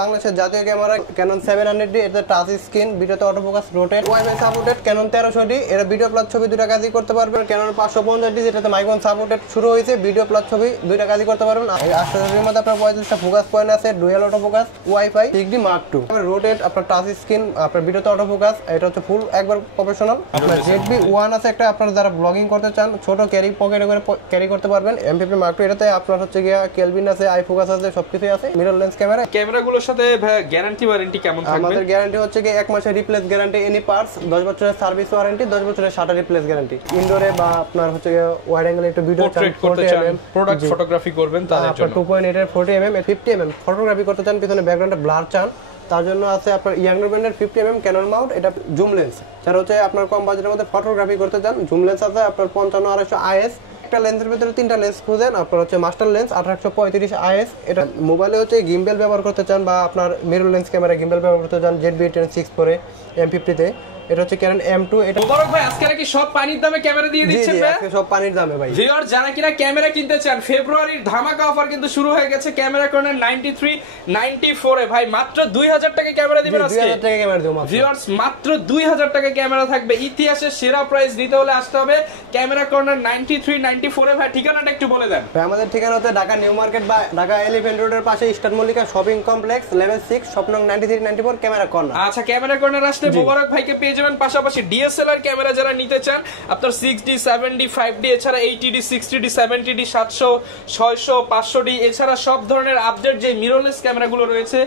বাংলাদেশের জাতীয় camera Canon 700D, এটা টাচ স্ক্রিন, ভিডিওতে autofocus, rotate, WiFi supported. Canon 1300D, এটা ভিডিও প্লাস ছবি দুইটা কাজই করতে পারবেন। ক্যানন 550D, যেটাতে মাইক্রোফোন সাপোর্টেড শুরু হয়েছে, ভিডিও প্লাস ছবি দুইটা কাজই করতে পারবেন। 800D মধ্যে আপনার 45টা ফোকাস পয়েন্ট আছে, dual autofocus, wifi, 6D Mark II। Rotate, আপনার টাচ স্ক্রিন, আপনার ভিডিওতে অটোফোকাস, এটা হচ্ছে ফুল একবার প্রফেশনাল। আপনার ZV-1 আছে একটা, আপনারা যারা ব্লগিং করতে চান ছোট ক্যারি পকেটে করে ক্যারি করতে পারবেন। M50 Mark II, এটাতে আপনার হচ্ছে গিয়া কেলভিন আছে, আই ফোকাস আছে, সবকিছুই আছে। Mirror lens camera. ক্যামেরাগুলোর সাথে গ্যারান্টি ওয়ারেন্টি কেমন থাকবে? আমাদের গ্যারান্টি হচ্ছে কি 1 মাসের রিপ্লেস গ্যারান্টি এনি পার্টস, 10 বছরের সার্ভিস ওয়ারেন্টি, 10 বছরের শাটার রিপ্লেস গ্যারান্টি। ইনডোরে বা আপনার হচ্ছে ওয়াইড অ্যাঙ্গেল একটু ভিডিও করতে চান, প্রোডাক্ট ফটোগ্রাফি করবেন তাদের জন্য 2.8 এর 40mm 50mm ফটোগ্রাফি করতে চান, পিছনে ব্যাকগ্রাউন্ডে ব্লার চান, তার জন্য আছে আপনার ইয়াংডার ব্র্যান্ডের 50mm ক্যানন মাউন্ট, এটা জুম লেন্স। যারা হচ্ছে আপনার কম বাজেটের মধ্যে ফটোগ্রাফি করতে চান, জুম লেন্স আছে আপনার 55-250 IS। একটা লেন্সের ভিতরে 3টা লেন্স খুঁজেন, আপনার হচ্ছে মাস্টার লেন্স 1835 IS। এটা মোবাইলে হচ্ছে গিম্বেল ব্যবহার করতে চান বা আপনার মিরর লেন্স ক্যামেরা গিম্বেল ব্যবহার করতে চান, ZV-10 পরে M50 তে, এটা হচ্ছে ক্যানন M2। এটা মোবারক ভাই আজকে নাকি সব পানির দামে ক্যামেরা দিয়ে দিচ্ছেন ভাই? আজকে সব পানির দামে ভাই। ভিউয়ার যারা কিনা ক্যামেরা কিনতে চান, ফেব্রুয়ারির ধামাকা অফার কিন্তু শুরু হয়ে গেছে ক্যামেরা কর্নার 93-94 এ ভাই মাত্র 2000 টাকা ক্যামেরা দিবেন আজকে। 2000 টাকা ক্যামেরা দেব মাত্র। ভিউয়ার্স মাত্র 2000 টাকা ক্যামেরা থাকবে। ইতিহাসের সেরা প্রাইস নিতে হলে আসতে হবে ক্যামেরা কর্নার 93-94 এ। ভাই ঠিকানাটা একটু বলে দেন। ভাই আমাদের ঠিকানা হচ্ছে ঢাকা নিউ মার্কেট বা ঢাকা এলিফ্যান্ট রোডের পাশে star Mallika shopping complex, level 6, shop নং 93-94, ক্যামেরা কর্নার। আচ্ছা, ক্যামেরা কর্নার আসলে মোবারক ভাইকে পেয়ে যাবেন। পাশাপাশি ডিএসএলআর ক্যামেরা যারা নিতে চান, আপনার 6D, 7D, 5D, এছাড়া 80D, 60D, 70D, 700, 600, 500D, এছাড়া সব ধরনের আপডেট যে মিররলেস ক্যামেরাগুলো রয়েছে,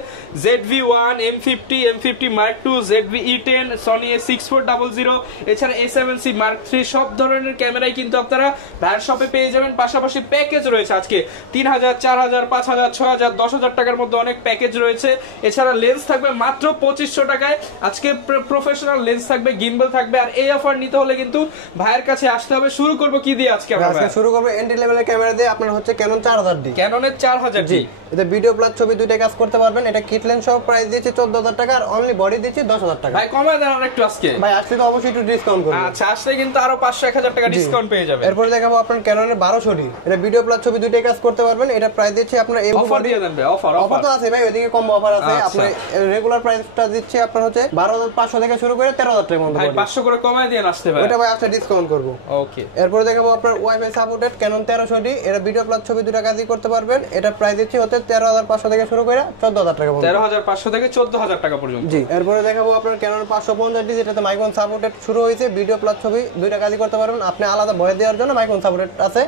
ZV-1, M50 Mark II, ZV-E10, Sony A6400, এছাড়া A7C Mark III, সব ধরনের ক্যামেরাই কিন্তু আপনারা ভাইয়ের শপে পেয়ে যাবেন। পাশাপাশি প্যাকেজ রয়েছে আজকে 3000, 4000, 5000, 6000, 10000 টাকার মধ্যে অনেক প্যাকেজ রয়েছে। এছাড়া লেন্স থাকবে মাত্র 2500 টাকায়। আজকে প্রফেশনাল লেন্স থাকবে, গিম্বল থাকবে। আর এই অফার নিতে হলে কিন্তু ভাইয়ের কাছে আসতে হবে। শুরু করব কি দিয়ে আজকে? আজকে শুরু করব এন্ট্রি লেভেলের ক্যামেরা দিয়ে। আপনার হচ্ছে ক্যানন 4000D, ক্যাননের 4000D। এটা ভিডিও প্লাস ছবি দুইটা কাজ করতে পারবেন। এটা কিট লেন্স সহ প্রাইস দিয়েছে 14000 টাকা, আর অনলি বডি দিয়েছে 10000 টাকা। ভাই কমায় দেন আরেকটু আজকে। ভাই আসলে তো অবশ্যই একটু ডিসকাউন্ট করব। আচ্ছা, আসলে কিন্তু আরো 500-1000 টাকা ডিসকাউন্ট পেয়ে যাবেন। এরপর দেখাবো আপনার ক্যাননের 1200D, এটা ভিডিও প্লাস ছবি দুইটা কাজ করতে পারবেন। এটা প্রাইস দিচ্ছে আপনার এই অফার দিয়ে দেন ভাই। অফার তো আছে ভাই, ওইদিকে কম অফার আছে। আপনার রেগুলার প্রাইসটা দিচ্ছে আপনার হচ্ছে 12500 থেকে শুরু করে 13000 টাকা পর্যন্ত। ভাই 500 করে কমায় দিয়ে আসতে ভাই। ওটা ভাই আজকে ডিসকাউন্ট করব। ওকে। এরপর দেখাবো আপনার ওয়াইফাই সাপোর্টেড ক্যানন 1300D, এটা ভিডিও প্লাস ছবি দুইটা কাজই করতে পারবেন। এটা প্রাইস দিচ্ছে হচ্ছে 13500 থেকে শুরু করে 14000 টাকা পর্যন্ত। 13500 থেকে 14000 টাকা পর্যন্ত। জি। এরপরে দেখাবো আপনার ক্যানন 550D, যেটাতে মাইক্রোফোন সাপোর্টেড শুরু হয়েছে, ভিডিও প্লাস ছবি দুইটা কাজই করতে পারবেন। আপনি আলাদা ভয়েস দেওয়ার জন্য মাইক্রোফোন সাপোর্টেড আছে।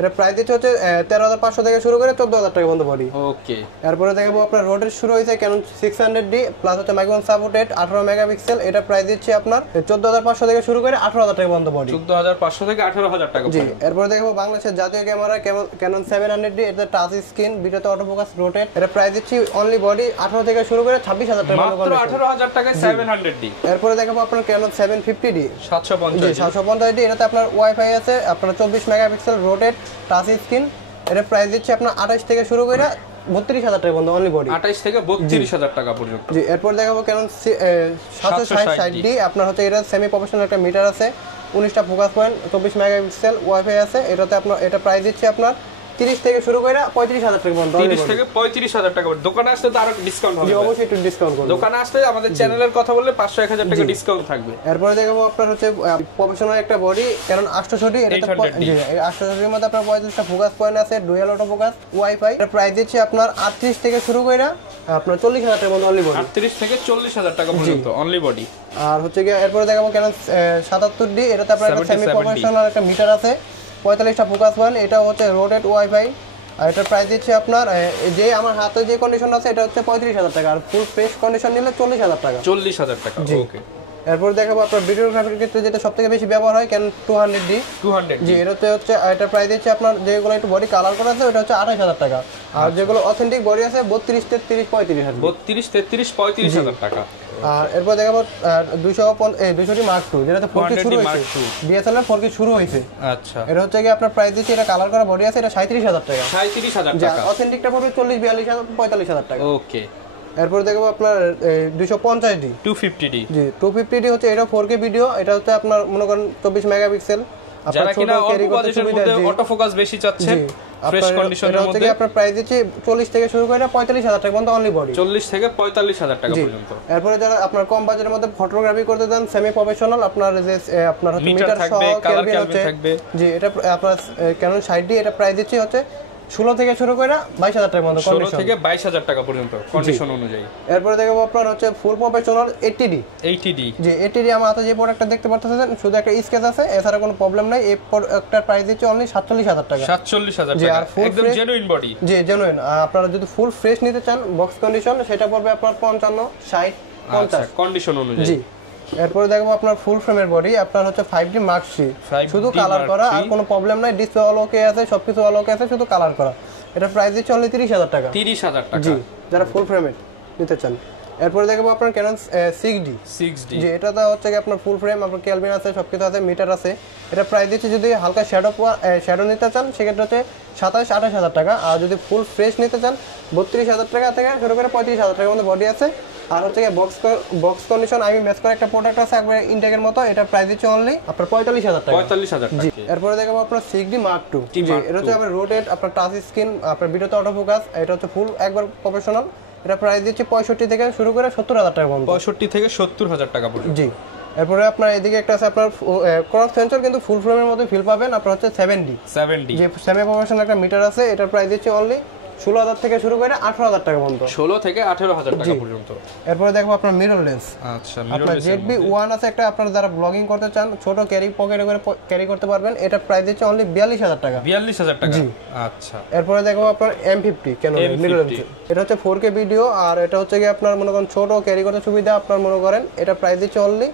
এটা প্রাইস দিচ্ছে হচ্ছে 13500 থেকে শুরু করে 14000 টাকা পর্যন্ত বডি। ওকে। এরপরে দেখাবো আপনার রোটেট শুরু হয়েছে ক্যানন 600D প্লাস হচ্ছে মাইক্রোফোন সাপোর্টেড 18 মেগাপিক্সেল। এটা প্রাইস দিচ্ছে আপনার 14500 থেকে শুরু করে 18000 টাকা পর্যন্ত বডি। 14500 থেকে 18000 টাকা। জি। এরপরে দেখাবো বাংলাদেশের জাতীয় ক্যামেরা ক্যানন 700D, এটা টাচ স্ক্রিন, ভিডিওতে অটোফোকাস, রোটেট। এটা প্রাইস দিচ্ছি অনলি বডি 18 থেকে শুরু করে 26000 টাকা পর্যন্ত। মাত্র 18000 টাকায় 700D। এরপরে দেখাবো আপনার ক্যানন 750D, 750D, এটাতে আপনার ওয়াইফাই আছে, আপনার 24 মেগাপিক্সেল, রোটেট, টাচ স্ক্রিন। এটা প্রাইস দিচ্ছে আপনার 28 থেকে শুরু করে 32000 টাকা পর্যন্ত অনলি বডি। 28 থেকে 32000 টাকা পর্যন্ত। জি। এরপর দেখাবো ক্যানন 760D, আপনার হচ্ছে এটা সেমি প্রফেশনাল একটা মিটার আছে, 19টা ফোকাস পয়েন্ট, 24 মেগাপিক্সেল, ওয়াইফাই আছে। এটাতে আপনার এটা প্রাইস দিচ্ছে আপনার 30 থেকে শুরু করে 35000 টাকা পর্যন্ত। 30 থেকে 35000 টাকা। দোকানে আসলে তো আরো ডিসকাউন্ট হবে। জি, অবশ্যই একটু ডিসকাউন্ট করব। দোকানে আসলে আমাদের চ্যানেলের কথা বললে 500-1000 টাকা ডিসকাউন্ট থাকবে। এরপর দেখাবো আপনার হচ্ছে প্রফেশনাল একটা বডি ক্যানন 800D, এটাতে 800D এর মধ্যে আপনার 45টা ফোকাস পয়েন্ট আছে, ডুয়াল অটো ফোকাস, ওয়াইফাই। এর প্রাইস দিচ্ছে আপনার 38 থেকে শুরু করে আপনার 40000 টাকা পর্যন্ত অনলি বডি। 38 থেকে 40000 টাকা পর্যন্ত অনলি বডি। আর হচ্ছে কি এরপর দেখাবো ক্যানন 77D, এটাতে আপনার একটা সেমি প্রফেশনাল একটা মিটার আছে, 45টা ফোকাস পয়েন্ট, এটা হচ্ছে রোটেট, ওয়াইফাই। আর এটার প্রাইস দিচ্ছে আপনার যে আমার হাতে যে কন্ডিশন আছে এটা হচ্ছে 35000 টাকা, আর ফুল ফ্রেশ কন্ডিশন নিলে 40000 টাকা। 40000 টাকা। ওকে। এরপর দেখাবো আপনার ভিডিওগ্রাফির ক্ষেত্রে যেটা সবথেকে বেশি ব্যবহার হয় ক্যানন 200D। জি। এটাতে হচ্ছে এটা প্রাইস দিচ্ছে আপনার যেগুলো একটু বডি কালার করা আছে ওটা হচ্ছে 28000 টাকা, আর যেগুলো অথেন্টিক বডি আছে 32, 33, 35 32, 33, 35000 টাকা। আর এরপর দেখাবো 200D Mark II, যেটাতে 4K শুরু হয়েছে, DSLR 4K শুরু হয়েছে। আচ্ছা। এটা হচ্ছে কি আপনার প্রাইস দিচ্ছে, এটা কালার করা বডি আছে, এটা 37000 টাকা। 37000 টাকা। অথেন্টিকটা পড়বে 40, 42000, 45000 টাকা। ওকে। এরপর দেখবো আপনার 250D, 250D। জি। 250D হচ্ছে এটা 4K ভিডিও, এটা হচ্ছে আপনার মনে করেন 24 মেগাপিক্সেল। যারা কিনা অল্প বাজেটের মধ্যে অটো ফোকাস বেশি চাচ্ছেন ফ্রেশ কন্ডিশনের মধ্যে এটা আপনার প্রাইস দিচ্ছি 40 থেকে শুরু করে 45000 টাকা পর্যন্ত অনলি বডি। 40 থেকে 45000 টাকা পর্যন্ত। এরপরে যারা আপনার কম বাজেটের মধ্যে ফটোগ্রাফি করতে চান সেমি প্রফেশনাল, আপনার যে আপনার হচ্ছে মিটার সহ কেলভিন হচ্ছে জি, এটা আপনার Canon 60D এটা প্রাইস দিচ্ছি হচ্ছে 16 থেকে শুরু করে 22000 টাকা পর্যন্ত কন্ডিশন। 16 থেকে 22000 টাকা পর্যন্ত কন্ডিশন অনুযায়ী। এরপর দেখো আপনার হচ্ছে ফুল প্রফেশনাল 80D জি 80D আমার হাতে যে প্রোডাক্টটা দেখতে পাচ্ছেন শুধু একটা স্কেচ আছে, এছাড়া কোনো প্রবলেম নাই। এই প্রোডাক্টটার প্রাইস দিচ্ছে অনলি 47000 টাকা। 47000 টাকা একদম জেনুইন বডি। জি জেনুইন। আপনারা যদি ফুল ফ্রেশ নিতে চান বক্স কন্ডিশন সেটা পড়বে আপনার 55 60 50 কন্ডিশন অনুযায়ী। জি এরপরে দেখবো আপনার ফুল ফ্রেমের বডি, আপনার হচ্ছে 5D Mark III, শুধু কালার করা, আর কোনো প্রবলেম নাই, ডিসপ্লে অল ওকে আছে, সবকিছু অল ওকে আছে, শুধু কালার করা। এটা প্রাইস দিচ্ছে অনলি 30000 টাকা। 30000 টাকা জি যারা ফুল ফ্রেমের নিতে চান। এরপরে দেখবো আপনার Canon 6D জি এটাতে হচ্ছে কি আপনার ফুল ফ্রেম, আপনার কেলভিন আছে, সবকিছু আছে, মিটার আছে। এটা প্রাইস দিচ্ছে যদি হালকা শ্যাডো নিতে চান সেক্ষেত্রে হচ্ছে 27-28000 টাকা, আর যদি ফুল ফ্রেশ নিতে চান 32000 টাকা থেকে শুরু করে 35000 টাকার মধ্যে বডি আছে। আর হচ্ছে কি বক্স কন্ডিশন আমি ম্যাচ করে একটা প্রোডাক্ট আছে একবার ইনটেকের মতো, এটা প্রাইস দিচ্ছে অনলি আপনার 45000 টাকা। 45000 টাকা। এরপরে দেখবো আপনার 6D Mark II জি এটা হচ্ছে আপনার রোটেট, আপনার টাচ স্ক্রিন, আপনার ভিডিওতে অটো ফোকাস, এটা হচ্ছে ফুল একবার প্রফেশনাল। এটা প্রাইস দিচ্ছে 65 থেকে শুরু করে 70000 টাকা পর্যন্ত। 65 থেকে 70000 টাকা পর্যন্ত। জি এরপরে আপনার এদিকে একটা আছে আপনার ক্রস সেন্সর, কিন্তু ফুল ফ্রেমের মধ্যে ফিল পাবেন। আপনার হচ্ছে 7D যে সেমি প্রফেশনাল একটা মিটার আছে, এটার প্রাইস দিচ্ছে অনলি 16000 থেকে শুরু করে 18000 টাকা পর্যন্ত। 16 থেকে 18000 টাকা পর্যন্ত। এরপরে দেখবো আপনার মিরর লেন্স। আচ্ছা আপনার ZB-1 আছে একটা, আপনারা যারা ব্লগিং করতে চান ছোট ক্যারি পকেটে করে ক্যারি করতে পারবেন, এটা প্রাইস দিচ্ছে অনলি 42000 টাকা। 42000 টাকা আচ্ছা। এরপরে দেখবো আপনার M50 কেন মিরর লেন্স, এটা হচ্ছে 4K ভিডিও, আর এটা হচ্ছে কি আপনার মনে করেন ছোট ক্যারি করতে সুবিধা, আপনার মনে করেন এটা প্রাইস দিচ্ছে অনলি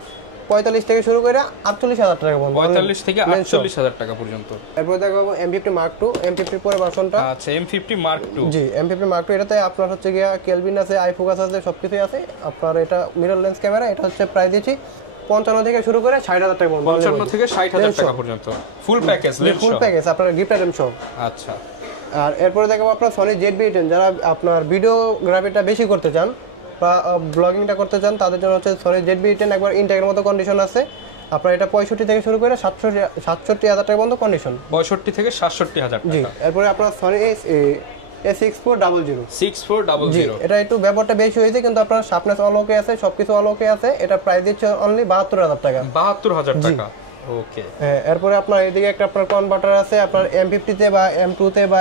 45 থেকে শুরু করে 48000 টাকা পর্যন্ত। 45 থেকে 48000 টাকা পর্যন্ত। এরপর দেখো M50 Mark II, M50 পরে ভার্সনটা। আচ্ছা M50 Mark II জি M50 Mark II এটাতে আপনার হচ্ছে গিয়া কেলভিন আছে, আই ফোকাস আছে, সবকিছুই আছে। আপনার এটা মিরর লেন্স ক্যামেরা, এটা হচ্ছে প্রাইস দিচ্ছি 55 থেকে শুরু করে 60000 টাকা পর্যন্ত। 55 থেকে 60000 টাকা পর্যন্ত full package lens full package আপনার গিফট আইটেম সব। আচ্ছা আর এরপরে দেখো আপনার Sony ZV-10 যারা আপনার ভিডিওগ্রাফিটা বেশি করতে চান বা ব্লগিংটা করতে চান তাদের জন্য হচ্ছে Sony ZV-10 একবার ইনটেকের মতো কন্ডিশন আছে। আপনার এটা 65 থেকে শুরু করে 67000 টাকা পর্যন্ত কন্ডিশন। 65 থেকে 67000 টাকা। জি এরপরে আপনার Sony A6400 6400 এটা একটু ব্যবহারটা বেশি হয়েছে, কিন্তু আপনার শার্পনেস অল ওকে আছে, সবকিছু অল ওকে আছে। এটা প্রাইস দিচ্ছে অনলি 72000 টাকা। 72000 টাকা ওকে। এরপরে আপনার এদিকে একটা আপনার কনভার্টার আছে, আপনার M50 তে বা M2 তে বা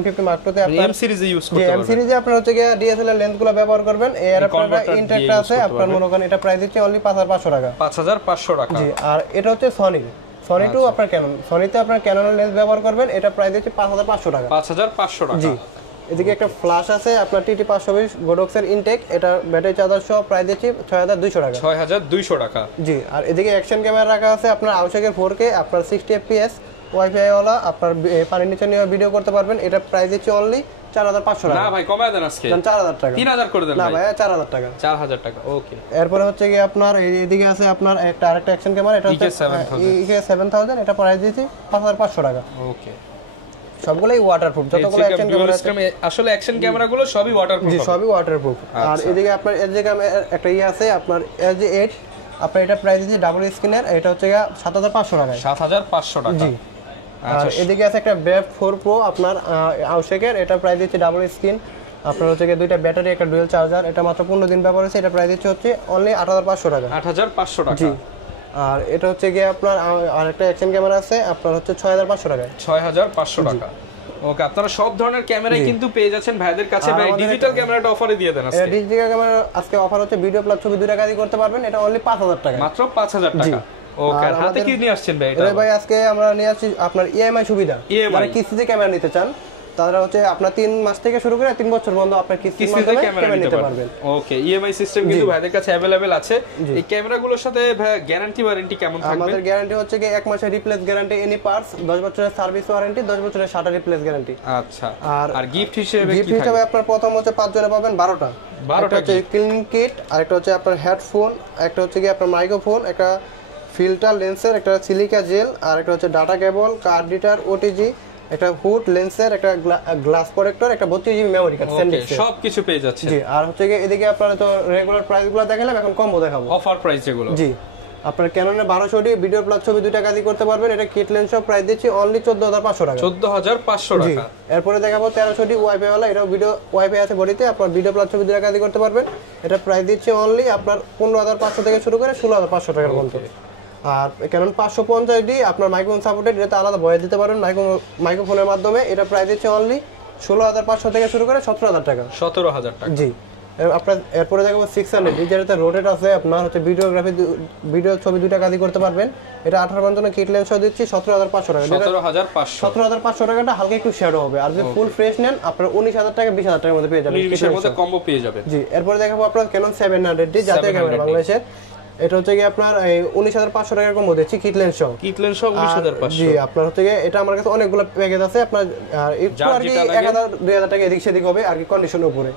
M50 Mark II তে আপনার M সিরিজে ইউজ করতে পারবেন। M সিরিজে আপনার হচ্ছে গিয়া DSLR লেন্সগুলো ব্যবহার করবেন। এর আপনার ইনটেকটা আছে, আপনার মনে করেন এটা প্রাইস দিচ্ছে অনলি 5500 টাকা। 5500 টাকা জি আর এটা হচ্ছে Sony টু আপনার Canon, Sonyতে আপনার Canon লেন্স ব্যবহার করবেন, এটা প্রাইস দিচ্ছে 5500 টাকা। 5500 টাকা। জি এদিকে একটা ফ্ল্যাশ আছে আপনার TT520 গোডক্সের ইনটেক, এটা ব্যাটারি চার্জার সহ প্রাইস দিচ্ছি 6200 টাকা। 6200 টাকা। জি আর এদিকে অ্যাকশন ক্যামেরা রাখা আছে আপনার আউশেকের 4K, আপনার 60 fps ওয়াইফাই ওয়ালা, আপনার পানির নিচে নিয়ে ভিডিও করতে পারবেন। এটা প্রাইস দিচ্ছে অনলি 4500 টাকা। না ভাই কমায় দেন আজকে 4000 টাকা। 3000 করে দেন না ভাই। ভাই 4000 টাকা। 4000 টাকা ওকে। এরপরে হচ্ছে কি আপনার এইদিকে আছে আপনার একটা আরেকটা অ্যাকশন ক্যামেরা, এটা হচ্ছে EK7000, এটা প্রাইস দিচ্ছি 5500 টাকা। ওকে সবগুলাই ওয়াটারপ্রুফ, যতগুলো অ্যাকশন ক্যামেরা আছে আসলে অ্যাকশন ক্যামেরাগুলো সবই ওয়াটারপ্রুফ। জি সবই ওয়াটারপ্রুফ। আর এদিকে আপনার LG একটা আছে আপনার LG8, আপনার এটা প্রাইস দিচ্ছি ডাবল স্ক্রিনের, এটা হচ্ছে 7500 টাকা। 7500 টাকা। জি আর এদিকে আছে একটা BF 4 Pro আপনার আউশেকের, এটা প্রাইস দিচ্ছে ডাবল স্ক্রিন, আপনার হচ্ছে দুইটা ব্যাটারি, একটা ডুয়াল চার্জার, এটা মাত্র 15 দিন ব্যবহার হয়েছে। এটা প্রাইস দিচ্ছে হচ্ছে অনলি 8500 টাকা। 8500 টাকা। জি আর এটা হচ্ছে গিয়ে আপনার আরেকটা অ্যাকশন ক্যামেরা আছে, আপনার হচ্ছে 6500 টাকা। 6500 টাকা ওকে। আপনারা সব ধরনের ক্যামেরাই কিন্তু পেয়ে যাচ্ছেন ভাইদের কাছে। ভাই ডিজিটাল ক্যামেরাটা অফারে দিয়ে দেন আজকে। ডিজিটাল ক্যামেরা আজকে অফার হচ্ছে ভিডিও প্লাস ছবি দুটো কাজই করতে পারবেন, এটা অনলি 5000 টাকা। মাত্র 5000 টাকা ওকে। আর হাতে কি নিয়ে আসছেন ভাই? এটা ভাই আজকে আমরা নিয়ে আসছি আপনার EMI সুবিধা, যারা কিস্তিতে ক্যামেরা নিতে চান তারা হচ্ছে আপনার 3 মাস থেকে শুরু করে 3 বছর পর্যন্ত আপনার কিস্তিতে ক্যামেরা নিতে পারবেন। ওকে EMI সিস্টেম কিন্তু ভাইদের কাছে अवेलेबल আছে। এই ক্যামেরাগুলোর সাথে গ্যারান্টি ওয়ারেন্টি কেমন থাকবে? আমাদের গ্যারান্টি হচ্ছে কি 1 মাসের রিপ্লেস গ্যারান্টি এনি পার্টস, 10 বছরের সার্ভিস ওয়ারেন্টি, 10 বছরের শাটার রিপ্লেস গ্যারান্টি। আচ্ছা আর গিফট হিসেবে কি গিফট হিসেবে আপনার প্রথম হচ্ছে 5 জনে পাবেন 12টা হচ্ছে ক্লিনিং কিট, আর একটা হচ্ছে আপনার হেডফোন, একটা হচ্ছে কি আপনার মাইক্রোফোন, একটা ফিল্টার লেন্সের, একটা সিলিকা জেল, আর একটা হচ্ছে data cable, card reader, OTG, একটা হুড লেন্সের, একটা গ্লাস প্রোটেক্টর, একটা 32GB মেমরি কার্ড, সবকিছু পেয়ে যাচ্ছে। জি আর হচ্ছে কি এদিকে আপনারা তো রেগুলার প্রাইসগুলো দেখালাম, এখন কম্বো দেখাবো, অফার প্রাইস যেগুলো। জি আপনার ক্যাননের 1200D ভিডিও প্লাস ছবি দুইটা কাজই করতে পারবেন। এটা কিট লেন্স সহ প্রাইস দিচ্ছি অনলি 14500 টাকা। 14500 টাকা। এরপরে দেখাবো 1300D ওয়াইফাই ওয়ালা, এটাও ভিডিও ওয়াইফাই আছে বডিতে, আপনার ভিডিও প্লাস ছবি দুইটা কাজই করতে পারবেন। এটা প্রাইস দিচ্ছি অনলি আপনার 15500 থেকে শুরু করে 16500 টাকার পর্যন্ত। আর ক্যানন 550D আপনার মাইক্রোফোন সাপোর্টেড, এটাতে আলাদা ভয়েস দিতে পারবেন মাইক্রোফোনের মাধ্যমে। এটা প্রাইস দিচ্ছে অনলি 16500 থেকে শুরু করে 17000 টাকা। 17000 টাকা। জি। আপনার এরপরে দেখাবো 600D, যেটাতে রোটেট আছে, আপনার হচ্ছে ভিডিও ছবি দুইটা কাজই করতে পারবেন। এটা 18 কিট লেন্স সহ দিচ্ছি 17500 টাকা। 17500 টাকাটা হালকা একটু শ্যাডো হবে। আর যদি ফুল ফ্রেশ নেন আপনার 19000 টাকা 20000 টাকার মধ্যে পেয়ে যাবেন, 20000 এর মধ্যে কম্বো পেয়ে যাবেন। জি। এরপরে দেখাবো আপনার ক্যানন 700D জাতীয় ক্যামেরা বাংলাদেশের। এটা হচ্ছে কি আপনার 19500 টাকার কম্বো দিচ্ছি কিট লেন্স সহ। 19500। জি। আপনার হচ্ছে কি এটা আমার কাছে অনেকগুলো প্যাকেজ আছে, আপনার একটু আর কি 1000 2000 টাকা এদিক সেদিক হবে আর কি কন্ডিশনের উপরে।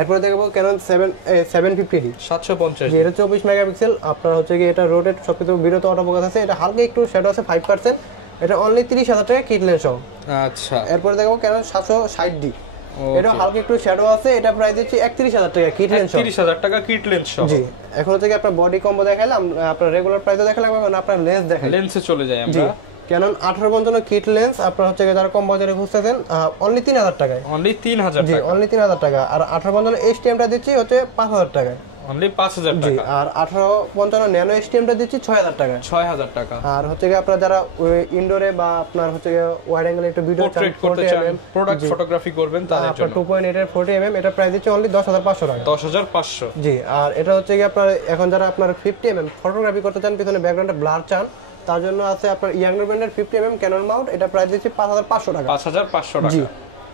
এরপরে দেখবো ক্যানন 750D 750। জি। এটা 24 মেগাপিক্সেল, আপনার হচ্ছে কি এটা রোটেট সবকিছু ভিডিওতে অটোফোকাস আছে। এটা হালকা একটু শ্যাডো আছে 5%। এটা অনলি 30000 টাকা কিট লেন্স সহ। আচ্ছা। এরপরে দেখবো ক্যানন 760D, এটা হালকা একটু শ্যাডো আছে। এটা প্রাইস দিচ্ছি 31000 টাকা কিট লেন্স সহ। 31000 টাকা কিট লেন্স সহ। জি। এখন হচ্ছে কি আপনার বডি কম্বো দেখালাম, আপনার রেগুলার প্রাইসও দেখালাম, এখন আপনার লেন্স দেখাই। লেন্সে চলে যাই আমরা। ক্যানন 18 কিট লেন্স আপনার হচ্ছে যারা কম বাজারে খুঁজতেছেন অনলি 3000 টাকায়। অনলি 3000 জি, টাকা। অনলি 3000 টাকা। আর 18 এইচটিএমটা দিচ্ছি হচ্ছে 5000 টাকায়। অনলি 5000 জি। টাকা। আর 1855 ন্যানো এইচটিএমটা দিচ্ছি 6000 টাকায়। 6000 টাকা। আর হচ্ছে কি আপনারা যারা ইনডোরে বা আপনার হচ্ছে ওয়াইড অ্যাঙ্গেল একটু ভিডিও পোর্ট্রেট করতে চান, প্রোডাক্ট ফটোগ্রাফি করবেন তাদের আপনার জন্য 2.8 এর 40mm, এটা প্রাইস দিচ্ছে অনলি 10500 টাকা। 10500। জি। আর এটা হচ্ছে কি আপনার এখন যারা আপনার 50mm ফটোগ্রাফি করতে চান, পিছনে ব্যাকগ্রাউন্ডে ব্লার চান, তার জন্য আছে আপনার ইয়াংডার ব্র্যান্ডের 50mm ক্যানন মাউন্ট, এটা প্রাইস দিচ্ছে 5500 টাকা। 5500 টাকা। জি।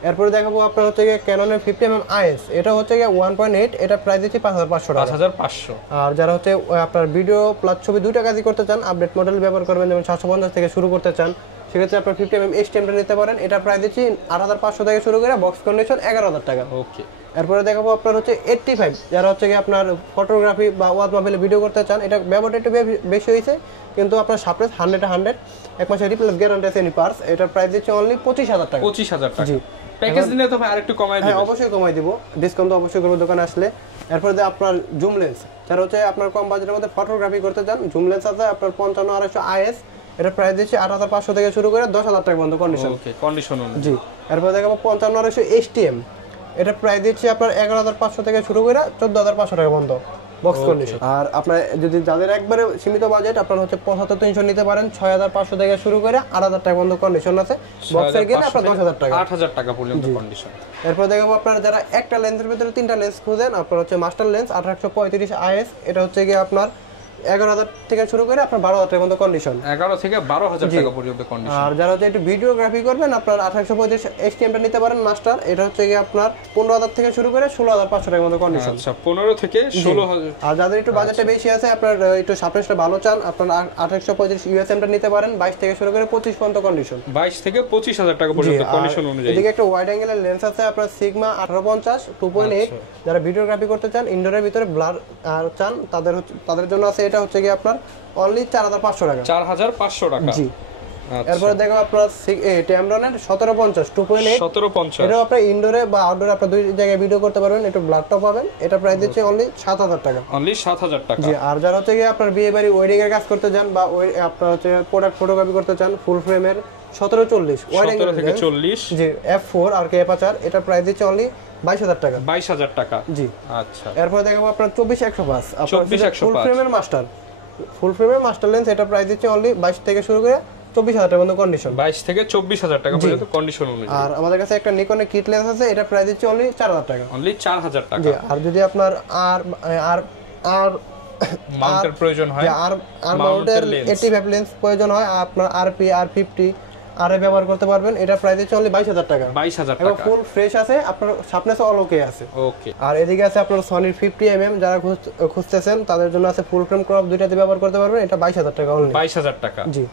এরপরে দেখাবো আপনার হচ্ছে গিয়ে ক্যাননের 50mm IS, এটা হচ্ছে গিয়ে 1.8, এটা প্রাইস দিচ্ছে 5500 টাকা। 5500। আর যারা হচ্ছে আপনার ভিডিও প্লাস ছবি দুইটা কাজই করতে চান, আপডেট মডেল ব্যবহার করবেন, যেমন 750 থেকে শুরু করতে চান, সেক্ষেত্রে আপনার 50mm এইচটিএমটা নিতে পারেন। এটা প্রাইস দিচ্ছি 8500 থেকে শুরু করে বক্স কন্ডিশন 11000 টাকা। ওকে। এরপরে দেখাবো আপনার হচ্ছে 85, যারা হচ্ছে কি আপনার ফটোগ্রাফি বা ওয়াজ মাহফিলে ভিডিও করতে চান, এটা ব্যবহারটা একটু বেশি হয়েছে, কিন্তু আপনার সাপ্রেস 100 এক মাসের রিপ্লেস গ্যারান্টি আছে এনি পার্টস। এটা প্রাইস দিচ্ছে অনলি 25000 টাকা। 25000 টাকা। জি। প্যাকেজ দিলে তো ভাই আরেকটু কমাই দিবেন। হ্যাঁ, অবশ্যই কমাই দিব, ডিসকাউন্ট তো অবশ্যই করব দোকানে আসলে। এরপরে আপনার জুম লেন্স, যারা হচ্ছে আপনার কম বাজেটের মধ্যে ফটোগ্রাফি করতে চান, জুম লেন্স আছে আপনার 55-200 IS, এটা প্রাইস দিচ্ছে 8500 থেকে শুরু করে 10000 টাকা পর্যন্ত কন্ডিশন। ওকে, কন্ডিশন অনুযায়ী। জি। এরপর দেখাবো 55-200 HTM, এটা প্রাইস দিচ্ছে আপনার 11500 থেকে শুরু করে 14500 টাকা পর্যন্ত বক্স কন্ডিশন। আর আপনার যদি যাদের একবারে সীমিত বাজেট, আপনার হচ্ছে 75300 নিতে পারেন, 6500 থেকে শুরু করে 8000 টাকা পর্যন্ত কন্ডিশন আছে। বক্সের গেলে আপনার 10000 টাকা, 8000 টাকা পর্যন্ত কন্ডিশন। এরপর দেখাবো আপনারা যারা একটা লেন্সের ভিতরে তিনটা লেন্স খুঁজেন, আপনার হচ্ছে মাস্টার লেন্স 1835 IS, এটা হচ্ছে গিয়ে আপনার 11000 থেকে শুরু করে আপনার 12000 টাকা পর্যন্ত কন্ডিশন। 11 থেকে 12000 টাকা পর্যন্ত কন্ডিশন। আর যারা হচ্ছে একটু ভিডিওগ্রাফি করবেন, আপনার 1835 HTMটা নিতে পারেন মাস্টার, এটা হচ্ছে গিয়ে আপনার 15000 থেকে শুরু করে 16500 টাকার মতো কন্ডিশন। আচ্ছা, 15 থেকে 16000। আর যাদের একটু বাজেটটা বেশি আছে, আপনার একটু সাপেক্ষে ভালো চান, আপনার 1835 USMটা নিতে পারেন, 22 থেকে শুরু করে 25 পর্যন্ত কন্ডিশন। 22 থেকে 25000 টাকা পর্যন্ত কন্ডিশন অনুযায়ী। এদিকে একটা ওয়াইড অ্যাঙ্গেলের লেন্স আছে আপনার সিগমা 1850 2.8, যারা ভিডিওগ্রাফি করতে চান, ইনডোরের ভিতরে ব্লার চান, তাদের জন্য আছে, এটা হচ্ছে গিয়ে আপনার অনলি 4500 টাকা। 4500 টাকা। জি। এরপর দেখো আপনার ট্যামরনের 1750 2.8, 1750, এটা আপনি ইনডোরে বা আউটডোরে আপনি দুই জায়গায় ভিডিও করতে পারবেন, একটু ব্লাডটা পাবেন। এটা প্রাইস দিচ্ছে অনলি 7000 টাকা। অনলি 7000 টাকা। জি। আর যারা হচ্ছে গিয়ে আপনার বিয়ে বাড়ি ওয়েডিং এর কাজ করতে চান বা আপনার হচ্ছে প্রোডাক্ট ফটোগ্রাফি করতে চান, ফুল ফ্রেমের 1740 ওয়াইড অ্যাঙ্গেল থেকে 40, জি, F4 আর K-Aperture, এটা প্রাইস দিচ্ছে অনলি 22000 টাকা। 22000 টাকা। জি। আচ্ছা। এরপর দেখাবো আপনার 24105, আপনার 24105 ফুল ফ্রেমের মাস্টার লেন্স, এটা প্রাইস দিচ্ছে অনলি 22 থেকে শুরু করে 24000 টাকা পর্যন্ত কন্ডিশন। 22 থেকে 24000 টাকা পর্যন্ত কন্ডিশন অনুযায়ী। আর আমাদের কাছে একটা নিকনের কিট লেন্স আছে, এটা প্রাইস দিচ্ছে অনলি 4000 টাকা। অনলি 4000 টাকা। জি। আর যদি আপনার আর মাউন্টের প্রয়োজন হয়, আর মাউন্টের 85 লেন্স প্রয়োজন হয়, আপনার RP R50 আর ব্যবহার করতে পারবেন, এটা প্রাইস দিচ্ছে অনলি 22000 টাকা। 22000 এবং টাকা। ফুল ফ্রেশ আছে, আপনার শার্পনেস অল ওকে আছে। ওকে। আর এদিকে আছে আপনার সনির 50mm, যারা খুঁজতেছেন তাদের জন্য আছে ফুল ফ্রেম ক্রপ, দুইটাতে ব্যবহার করতে পারবেন, এটা 22000 টাকা অনলি। 22000 টাকা। জি।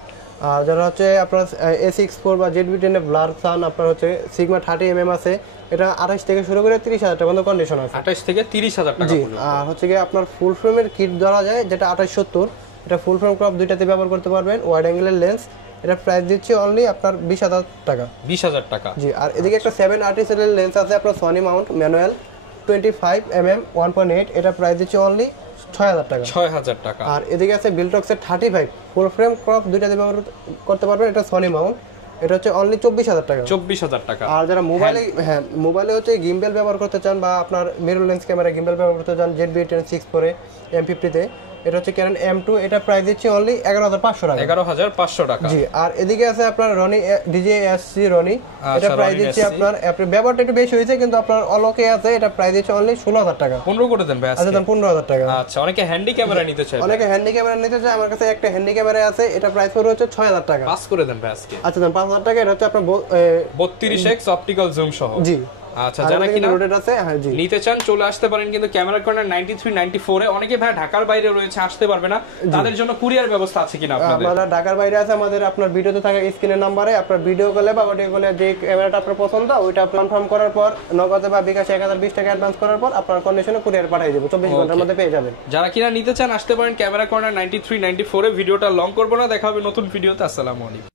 আর যারা হচ্ছে আপনার A64 বা ZV-10 এ ব্লার চান, আপনার হচ্ছে সিগমা 30mm আছে, এটা 28 থেকে শুরু করে 30000 টাকা পর্যন্ত কন্ডিশন আছে। 28 থেকে 30000 টাকা জি। পর্যন্ত। আর হচ্ছে কি আপনার ফুল ফ্রেমের কিট ধরা যায়, যেটা 2870, এটা ফুল ফ্রেম ক্রপ দুইটাতে ব্যবহার করতে পারবেন, ওয়াইড অ্যাঙ্গেলের লেন্স, এটা প্রাইস দিচ্ছে অনলি আপনার 20000 টাকা। 20000 টাকা। জি। আর এদিকে একটা 7 আর্টিস্টের লেন্স আছে আপনার সনি মাউন্ট ম্যানুয়াল, f25mm 1.8, এটা প্রাইস দিচ্ছে অনলি 6000 টাকা। 6000 টাকা। আর এদিকে আছে বিলটক্সের 35 ফুল ফ্রেম ক্রপ, দুইটা দিয়ে ব্যবহার করতে পারবেন। এটা সনি মাউন্ট, এটা হচ্ছে অনলি 24000 টাকা। 24000 টাকা। আর যারা মোবাইলে হচ্ছে গিম্বেল ব্যবহার করতে চান বা আপনার মিরর লেন্স ক্যামেরা গিম্বেল ব্যবহার করতে চান ZV-10 6 M50 তে, এটা হচ্ছে Canon M2, এটা প্রাইস দিচ্ছে অনলি 11500 টাকা। 11500 টাকা। জি। আর এদিকে আছে আপনার রনি DJI-SC রনি, এটা প্রাইস দিচ্ছে আপনার ব্যবহারটা একটু বেশি হয়েছে কিন্তু আপনার অলোকে আছে, এটা প্রাইস দিচ্ছে অনলি 16000 টাকা। 15 করে দেন ভাই আজকে। আচ্ছা দেন 15000 টাকা। আচ্ছা, অনেকে হ্যান্ডি ক্যামেরা নিতে চায়। অনেকে হ্যান্ডি ক্যামেরা নিতে চায়, আমার কাছে একটা হ্যান্ডি ক্যামেরা আছে, এটা প্রাইস পড়বে হচ্ছে 6000 টাকা। পাস করে দেন ভাই আজকে। আচ্ছা দেন 5000 টাকা। এটা হচ্ছে আপনার 32x অপটিক্যাল জুম সহ। জি। আচ্ছা, যারা কিনা রোটেট আছে, হ্যাঁ জি, নিতে চান চলে আসতে পারেন কিন্তু ক্যামেরা কর্নার 93 94 এ। অনেকে ভাই ঢাকার বাইরে রয়েছে, আসতে পারবে না, তাদের জন্য কুরিয়ার ব্যবস্থা আছে কিনা আপনাদের? আমরা ঢাকার বাইরে আছে, আমাদের আপনার ভিডিওতে থাকা স্ক্রিনের নম্বরে আপনার ভিডিও কলে বা অডিও কলে যে ক্যামেরাটা আপনার পছন্দ ওইটা কনফার্ম করার পর নগদে বা বিকাশে 1020 টাকা অ্যাডভান্স করার পর আপনার কন্ডিশনে কুরিয়ার পাঠিয়ে দেব, 24 ঘন্টার মধ্যে পেয়ে যাবেন। যারা কিনা নিতে চান আসতে পারেন ক্যামেরা কর্নার 93 94 এ। ভিডিওটা লং করব না, দেখা হবে নতুন ভিডিওতে। আসসালামু আলাইকুম।